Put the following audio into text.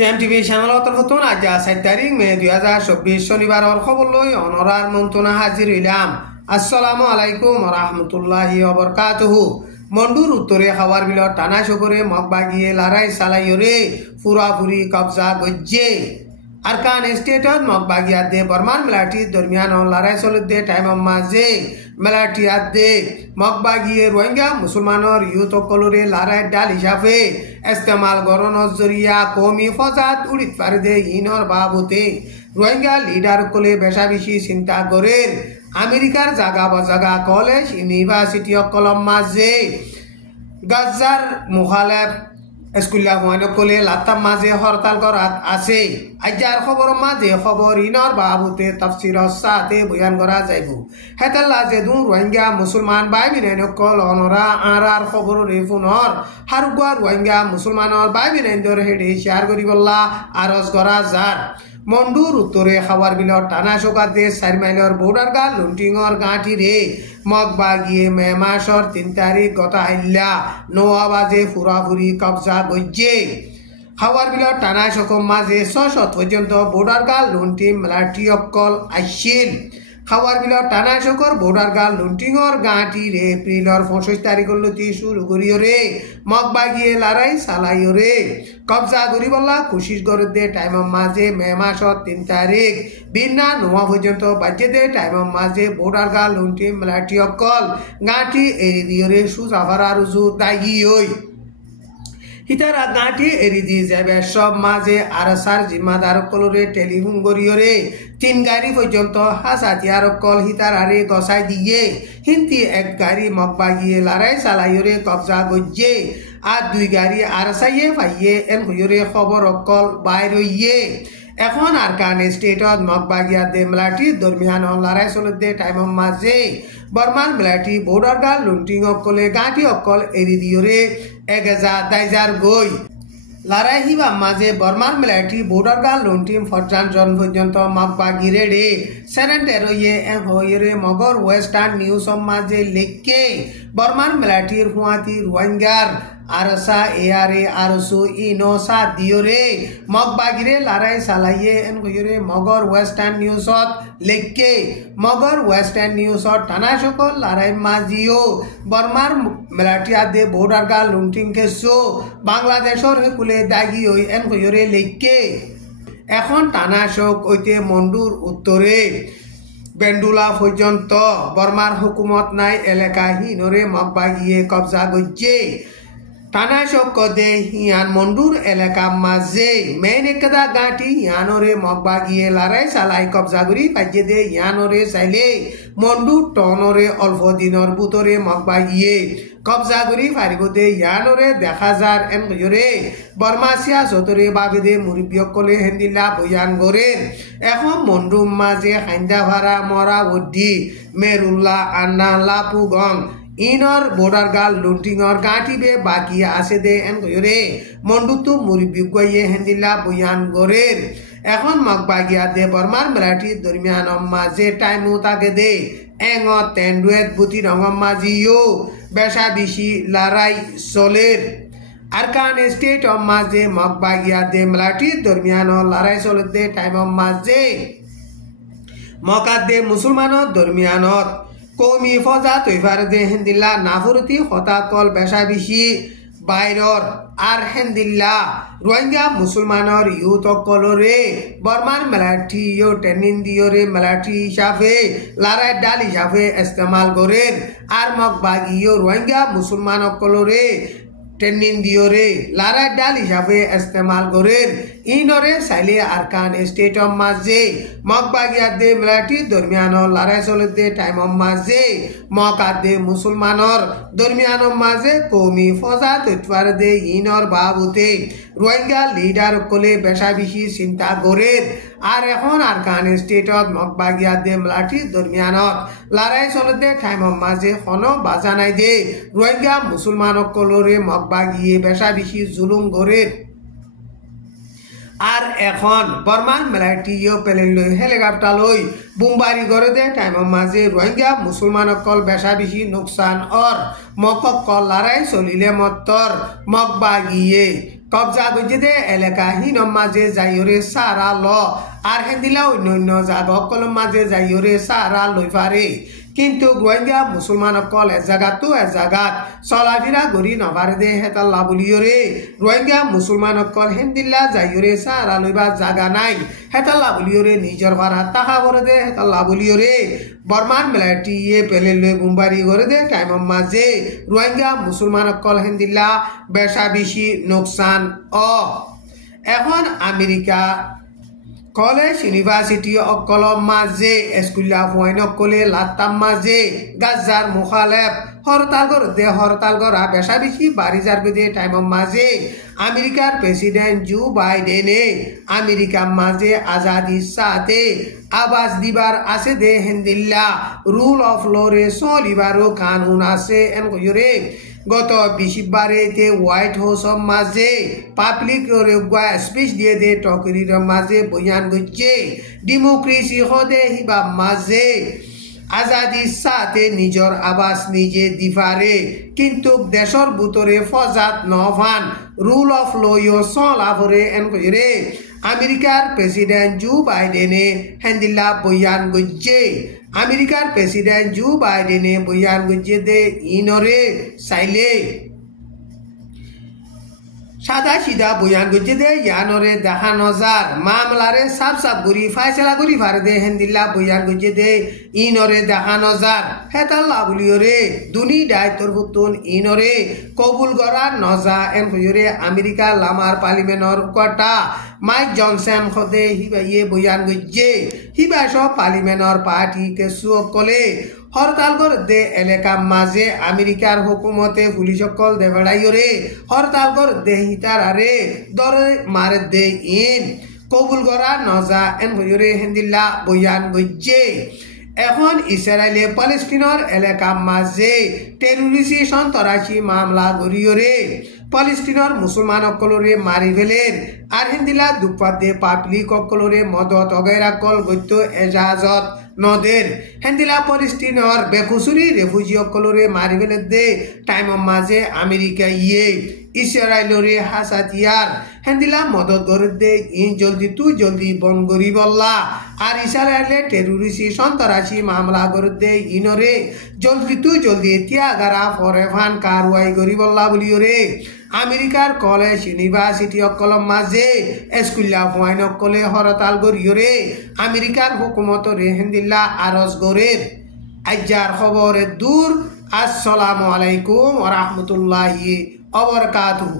টিএমটিভি channel তরফতুন আজ 7 তারিখ মে 2024 শনিবার খবর লই অনরার মন্ত্রণা হাজির হইলাম। আসসালামু আলাইকুম রহমতুল্লাহি ওবরকাতুহু। মন্ডুর উত্তরে খাওয়ার বিল টানা সগরে মগবাগিয়ে লারাই সালাইরে ফুরাফুরি কবজা গজ্জে আরকান স্টেটত মগবাগিয়া দে বর্মান মেলাটি দরমিয়ান লারাই চলতে টাইম মাঝে মেলাটি আদে মগবাগিয়ে রোহিঙ্গা মুসলমানর ইউথ কলরে লারাই ডাল হিসাবে ইস্তেমাল গরনর জরিয়া কৌমি ফজাত উড়িত পারে ইনর বাবুতে রোহিঙ্গা লিডার কলে বেশা বেশি চিন্তা করে আমেরিকার জাগা বজাগা কলেজ ইউনিভার্সিটি কলম মাঝে গাজার মুখালেফ স্কুলিয়া হুয়ানো কলে লাতাম মাঝে হরতাল করাত আছে। আজ্জার খবর মাঝে খবর ইনর বাবুতে তফসির সাথে বয়ান করা যাইব। হেতাল্লা যেদু রোহিঙ্গা মুসলমান বাই বিনাইন কল অনরা আরার খবর রেফুনর হারুগুয়া রোহিঙ্গা মুসলমানর বাই বিনাইন্দর হেডে শেয়ার করিবল্লা আরজ করা যার। মন্ডুর উত্তরে খাওয়ার বিলর টানা শোকাতে 4 মাইলর বর্ডার গা লুন্টিংর গাঁটি রে মগবাগিয়ে মে মাসর 3 তারিখ গত হাইল্লা 9 বাজে ফুরাফুরি কবজা গজ্জে খাওয়ার বিলর টানা শোকম মাঝে 600 পর্যন্ত বর্ডার গা লুন্টি মেলাটি অকল আসছিল। খাওয়ার বিলর টানা শোকর বর্ডার গা লুন্টিংর গাঁটি রে এপ্রিলর 25 তারিখর লতি শুরু করিও রে মগবাগিয়ে লারাই সালাইও রে কবজা করিবল্লা কোশিশ করে দে টাইম মাঝে মে মাসর 3 তারিখ বিনা 9 পর্যন্ত বাজে দে টাইম মাঝে বর্ডার গা লুন্টি মেলাটি অকল গাঁটি এরি দিও রে সুজাফারা রুজু দাগি হই হিতারা গাঁটি এরি দিয়ে যাবে সব মাঝে আরসার জিম্মাদার কলরে টেলিফোন করিও রে 3 গাড়ি পর্যন্ত হাসাতিয়ার কল হিতারারে গসাই দিয়ে হিন্তি 1 গাড়ি মগবাগিয়ে লারাই চালাইও রে কবজা গজ্জে আর 2 গাড়ি আরসাইয়ে পাইয়ে এন হইরে খবর অকল বাইর হইয়ে এখন আরকান স্টেটত মগবাগিয়া দে মেলাটি দরমিয়ান লারাই চলতে টাইম মাঝে বর্মান মেলাটি বর্ডার গা লুন্টিং অকলে গাঁটি অকল এরি দিও রে 1000 গই লারাই হিবা মাঝে বর্মান মেলাটি বর্ডার গা লুন্টিং ফরজান জন পর্যন্ত মগবাগিরে রে সেরেন্টেরো এন হইরে মগর ওয়েস্টার্ন নিউজ মাঝে লিখকে বর্মান মেলাটির হুয়াতি রোহিঙ্গার আরসা এয়ারে আরসু ইনো সা দিও রে মগবাগিরে লারাই সালাইয়ে এন কইরে মগর ওয়েস্টার্ন নিউজত লেখকে মগর ওয়েস্টার্ন নিউজত টানা সকল লারাই মাজিও বর্মার মেলাটিয়া দে বর্ডার গা লুন্টিং কেসো বাংলাদেশর কুলে দাগি হই এন কইরে লেখকে এখন টানা শোক ওইতে মন্ডুর উত্তরে বেন্ডুলা পর্যন্ত বর্মার হুকুমত নাই এলাকা হিনরে মগবাগিয়ে কবজা গজ্জে টানা শোক দে হিয়ান মন্ডুর এলাকা মাঝে মেন একদা গাঁটি হিয়ানরে মগবাগিয়ে লারাই চালাই কবজা করি পাইজে দে হিয়ানরে চাইলে মন্ডু টনরে অল্প দিনর বুতরে মগবাগিয়ে কবজা করি পারিব দে হিয়ানরে দেখা যার এন কইরে বর্মাসিয়া সতরে বাবে দে মুরব্বিয়কলে হেন্দিল্লা বয়ান করে এখন মন্ডুর মাঝে খাইন্দা ভাড়া মরা বড্ডি মেরুল্লাহ আন্না লাপু গং ইনর বর্ডার গাল লুন্টিংর গাঁটি বে বাকি আছে দে এন কইরে মন্ডুতু মুরব্বি গইয়ে হেন্দিল্লা বয়ান করে এখন মগবাগিয়া দে বর্মার মেলাটি দরমিয়ান মাঝে টাইম তাকে দে এং তেন্ডুয়েত বুতি রঙ মাঝিও বেশা বেশি লারাই চলের আরকান স্টেট মাঝে মগবাগিয়া দে মেলাটি দরমিয়ান লারাই চলতে টাইম মাঝে মকাত দে মুসলমানত দরমিয়ানত কৌমি ফজা তৈফার দে হেন্দিল্লা নাফুরতি হতাকল বেশা বেশি বাইরর আর হেন্দিল্লা রোহিঙ্গা মুসলমানর ইউথ কলরে বর্মান মেলাটি টেনিন দিওরে মেলাটি হিসাবে লারাই ডাল হিসাবে ইস্তেমাল করে আর মগবাগিও রোহিঙ্গা মুসলমান কলরে টেনিন দিওরে লারাই ডাল হিসাবে ইস্তেমাল করে ইনরে চাইলে আরকান স্টেট মাঝে মগবাগিয়া দে মেলাটি দরমিয়ান লারাই চলতে টাইম মাঝে মকাত দে মুসলমানর দরমিয়ান মাঝে কৌমি ফজা তৈফার দে ইনর বাবুতে রোহিঙ্গা লিডার কলে বেশা বেশি চিন্তা করে আর এখন আরকান স্টেটত মগবাগিয়া দে মেলাটি দরমিয়ানত লারাই চলতে টাইম মাঝে খন বাজা নাই দে রোহিঙ্গা মুসলমান কলরে মগবাগিয়ে বেশা বেশি জুলুম করে আর এখন বর্মান মেলাটিও পেলেন লই হেলিকপ্টার লই বুমবারি করে দে টাইম মাঝে রোহিঙ্গা মুসলমান কল বেশা বেশি নোকসান অর মকক কল লারাই চলিলে মত্তর মগবাগিয়ে কবজা গজ্জে এলাকা হিনম মাঝে যাইরে সারা ল আর হেন্দিলা অন্য জাগক কলম মাঝে যাইরে সারা লই পারে কিন্তু রোহিঙ্গা মুসলমান অকল এজাগাত চলাফিরা গড়ি নভারে দে হেতাল্লা বুলিয়রে রোহিঙ্গা মুসলমান অকল হেন্দিল্লা যাইরে সারা লইবা জাগা নাই হেতাল্লা বুলিয়রে নিজর ভাড়া টাকা করে দে হেতাল্লা বুলিয়রে বর্মান মেলাটি পেলে লই বুম্বারি করে দে টাইম মাঝে রোহিঙ্গা মুসলমান অকল হেন্দিল্লা বেশা বেশি নোকসান এখন আমেরিকা কলেজ ইউনিভার্সিটি অকলম মাঝে স্কুলা ফুয়াইন অকলে লাতাম মাঝে গাজার মুখালেফ হরতাল করা বেশা বেশি বাড়ি যার বেদে টাইম মাঝে আমেরিকার প্রেসিডেন্ট জো বাইডেনে আমেরিকা মাঝে আজাদি সাথে আবাস দিবার আছে দে হেন্দিল্লা রুল অফ ল রে চলিবারও কানুন আছে এন কইরে গত 20 বারেতে হোয়াইট হাউস মাঝে পাবলিক স্পিচ দিয়ে দে টকরির মাঝে বয়ান গচ্ছে ডেমোক্রেসি হদে হিবা মাঝে আজাদি সাথে নিজর আবাস নিজে দিফারে কিন্তু দেশর ভিতরে ফজাত নভান রুল অফ ল চলাভরে এন কইরে আমেরিকার প্রেসিডেন্ট জো বাইডেনে হেন্দিল্লা বয়ান গজ্জে আমেরিকার প্রেসিডেন্ট জো বাইডেনে বয়ান গজ্জে দে ইনরে চাইলে সাদা সিধা বয়ান গজ্জে দে ইয়ানরে দেখা নজার মামলারে সাফ গুড়ি ফাইসলা গুড়ি ভারে দে হেন্দিল্লা বয়ান গজ্জে দে ইনরে দেখা নজার হেতাল্লা বুলিয়রে দুনি দায়িত্বর ভুতুন ইনরে কবুল করা নজা এন হইরে আমেরিকা লামার পার্লিমেন্টর কটা মাইক জনসন খদে হিবাইয়ে বয়ান গজ্জে হিবা সব পার্লিমেন্টর পার্টি কে সুকলে হরতাল করে দে এলাকা মাঝে আমেরিকার হুকুমতে পুলিশ সকল দে বেড়াইরে হরতাল করে দে হিতারে দরে মারে দে ইন কবুল করা নজা এন হইরে হেন্দিল্লা বয়ান গজ্জে এখন ইসরায়েলে প্যালেস্টিনের এলাকা মাঝে টেরোরিস্ট সন্ত্রাসী মামলা গড়িয়রে প্যালেস্টিনের মুসলমান অকলরে মারি ফেলের আর হিন্দিলা দুপাতে পাবলিক অকলরে মদত অগেরা কল গত্য এজাজত নদের হেন্দিলা প্যালেস্টিনের বেকুসুরি রেফুজি অকলরে মারি ফেলে দে টাইম মাঝে আমেরিকা ইসরায়েলরে হাসাতিয়ার হেন্দিলা মদত করে দে ইন জলদি বন গরি বললা আর ইসরায়েলে টেরোরিস্ট সন্ত্রাসী মামলা করে দে ইনরে জলদি তিয়াগারা ফরেফান কারওয়াই গরি বললা বলিওরে আমেরিকার কলেজ ইউনিভার্সিটি অকলম মাঝে স্কুলা ফুয়াইন অকলে হরতাল গরিয়রে আমেরিকার হুকুমত রে হেন্দিল্লা আরজ গরের আজ্জার খবরে দূর আসসালামু আলাইকুম ওয়া রাহমাতুল্লাহি ওয়া বারাকাতুহু।